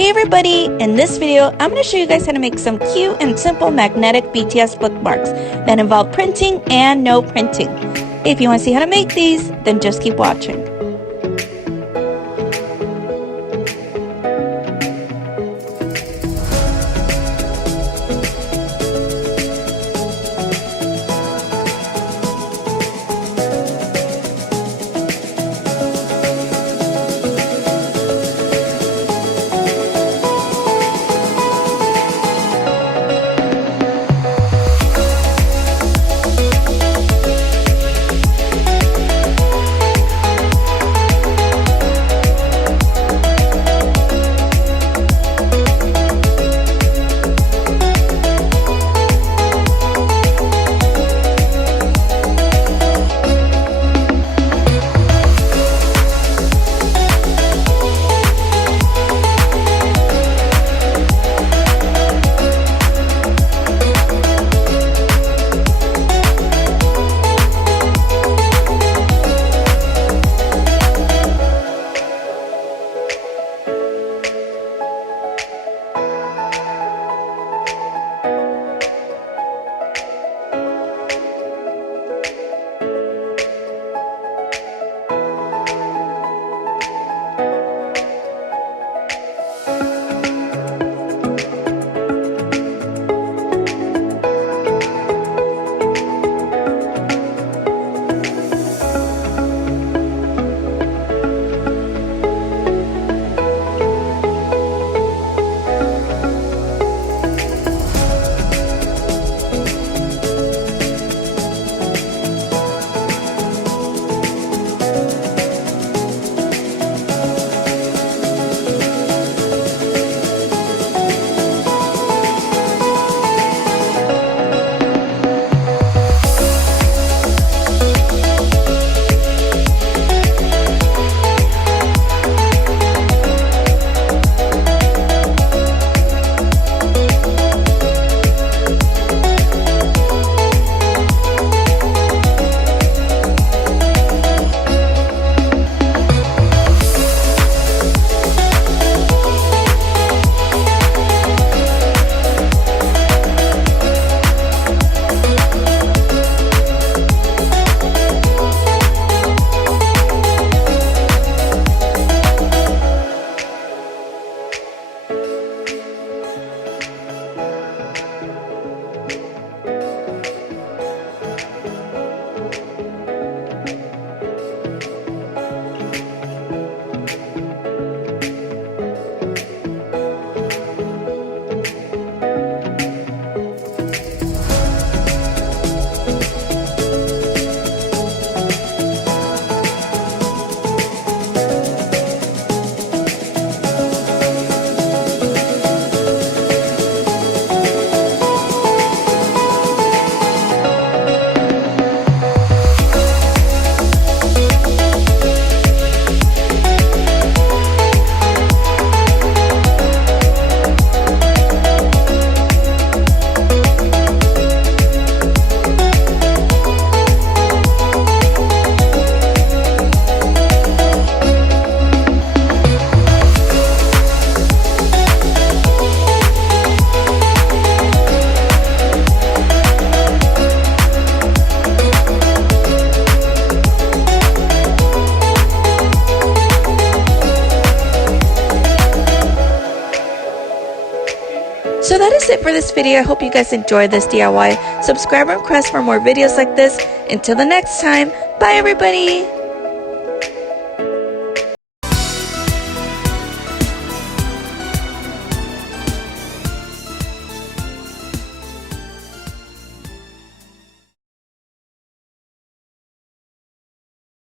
Hey everybody, in this video, I'm going to show you guys how to make some cute and simple magnetic BTS bookmarks that involve printing and no printing. If you want to see how to make these, then just keep watching. So that is it for this video. I hope you guys enjoyed this DIY. Subscribe and request for more videos like this. Until the next time, bye everybody!